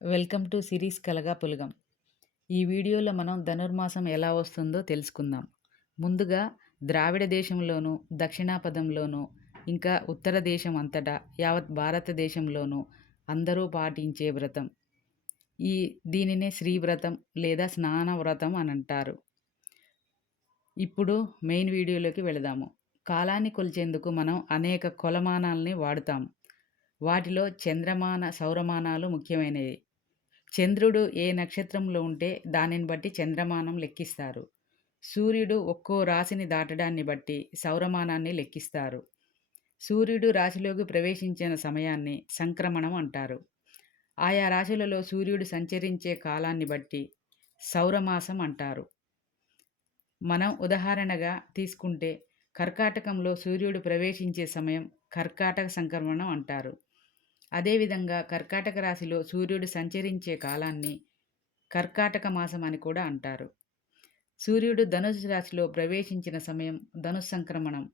Welcome to series కలగా పులగం. ఈ వీడియోలో మనం ధనుర్మాసం ఎలా వస్తుందో తెలుసుకుందాం. ముందుగా ద్రావిడ దేశంలోను, దక్షిణాపథంలోను, ఇంకా ఉత్తర దేశం అంతటా యావత్ భారతదేశంలోనూ అందరూ పాటించే వ్రతం. ఈ దీనినే శ్రీవ్రతం లేదా స్నాన వ్రతం అని అంటారు. ఇప్పుడు మెయిన్ వీడియోలోకి వెళదాము. కాలాన్ని కొలిచేందుకు మనం అనేక కొలమానాల్ని వాడుతాం. వాటిలో చంద్రమాన, సౌరమానాలు ముఖ్యమైనవి. చంద్రుడు ఏ నక్షత్రంలో ఉంటే దానిని బట్టి చంద్రమానం లెక్కిస్తారు. సూర్యుడు ఒక్కో రాశిని దాటడాన్ని బట్టి సౌరమానాన్ని లెక్కిస్తారు. సూర్యుడు రాశిలోకి ప్రవేశించిన సమయాన్ని సంక్రమణం అంటారు. ఆయా రాశులలో సూర్యుడు సంచరించే కాలాన్ని బట్టి సౌరమాసం అంటారు. మనం ఉదాహరణగా తీసుకుంటే కర్కాటకంలో సూర్యుడు ప్రవేశించే సమయం కర్కాటక సంక్రమణం అంటారు. అదేవిధంగా కర్కాటక రాశిలో సూర్యుడు సంచరించే కాలాన్ని కర్కాటక మాసం అని కూడా అంటారు. సూర్యుడు ధనుసు రాశిలో ప్రవేశించిన సమయం ధనుస్సంక్రమణం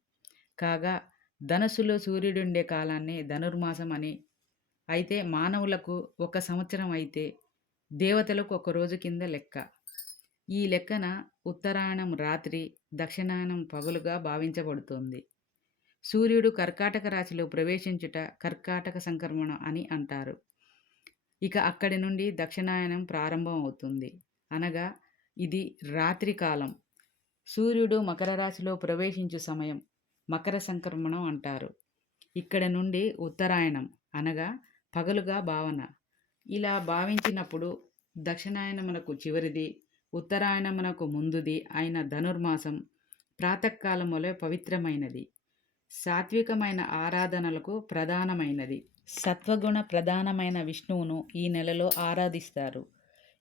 కాగా, ధనుస్సులో సూర్యుడుండే కాలాన్ని ధనుర్మాసం అని. అయితే మానవులకు 1 సంవత్సరం అయితే దేవతలకు 1 రోజు కింద లెక్క. ఈ లెక్కన ఉత్తరాయణం రాత్రి, దక్షిణాయనం పగలుగా భావించబడుతోంది. సూర్యుడు కర్కాటక రాశిలో ప్రవేశించుట కర్కాటక సంక్రమణం అని అంటారు. ఇక అక్కడి నుండి దక్షిణాయనం ప్రారంభం అవుతుంది. అనగా ఇది రాత్రి కాలం. సూర్యుడు మకర రాశిలో ప్రవేశించు సమయం మకర సంక్రమణం అంటారు. ఇక్కడ నుండి ఉత్తరాయణం అనగా పగలుగా భావన. ఇలా భావించినప్పుడు దక్షిణాయనమునకు చివరిది, ఉత్తరాయణమునకు ముందుది అయిన ధనుర్మాసం ప్రాతకాలములో పవిత్రమైనది. సాత్వికమైన ఆరాధనలకు ప్రధానమైనది. సత్వగుణ ప్రధానమైన విష్ణువును ఈ నెలలో ఆరాధిస్తారు.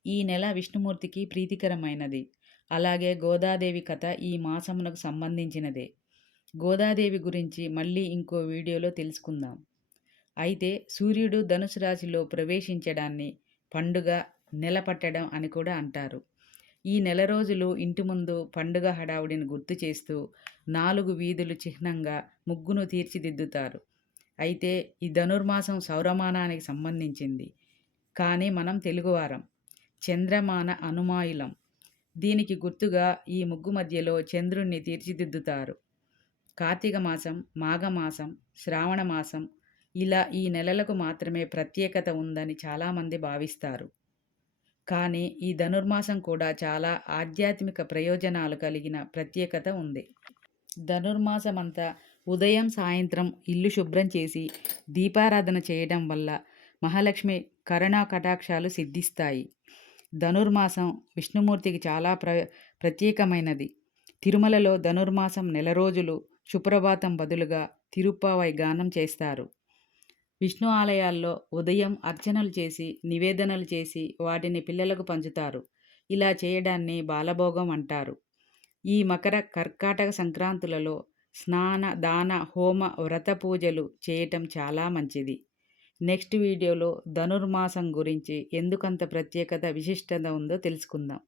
ఈ నెల విష్ణుమూర్తికి ప్రీతికరమైనది. అలాగే గోదాదేవి కథ ఈ మాసమునకు సంబంధించినదే. గోదాదేవి గురించి మళ్ళీ ఇంకో వీడియోలో తెలుసుకుందాం. అయితే సూర్యుడు ధనుసు రాశిలో ప్రవేశించడాన్ని పండుగ, నెల పట్టడం అని కూడా అంటారు. ఈ నెల రోజులు ఇంటి ముందు పండుగ హడావుడిని గుర్తు చేస్తూ 4 వీధులు చిహ్నంగా ముగ్గును తీర్చిదిద్దుతారు. అయితే ఈ ధనుర్మాసం సౌరమానానికి సంబంధించింది. కానీ మనం తెలుగువారం. చంద్రమాన అనుమాయులం. దీనికి గుర్తుగా ఈ ముగ్గు మధ్యలో చంద్రుణ్ణి తీర్చిదిద్దుతారు. కార్తీక మాసం, మాఘమాసం, శ్రావణ మాసం ఇలా ఈ నెలలకు మాత్రమే ప్రత్యేకత ఉందని చాలామంది భావిస్తారు. కానీ ఈ ధనుర్మాసం కూడా చాలా ఆధ్యాత్మిక ప్రయోజనాలు కలిగిన ప్రత్యేకత ఉంది. ధనుర్మాసమంతా ఉదయం, సాయంత్రం ఇల్లు శుభ్రం చేసి దీపారాధన చేయడం వల్ల మహాలక్ష్మి కరుణా కటాక్షాలు సిద్ధిస్తాయి. ధనుర్మాసం విష్ణుమూర్తికి చాలా ప్రత్యేకమైనది. తిరుమలలో ధనుర్మాసం నెల రోజులు సుప్రభాతం బదులుగా తిరుప్పావై గానం చేస్తారు. విష్ణు ఆలయాల్లో ఉదయం అర్చనలు చేసి, నివేదనలు చేసి వాటిని పిల్లలకు పంచుతారు. ఇలా చేయడాన్ని బాలభోగం అంటారు. ఈ మకర, కర్కాటక సంక్రాంతులలో స్నాన, దాన, హోమ, వ్రత పూజలు చేయటం చాలా మంచిది. నెక్స్ట్ వీడియోలో ధనుర్మాసం గురించి ఎందుకంత ప్రత్యేకత, విశిష్టత ఉందో తెలుసుకుందాం.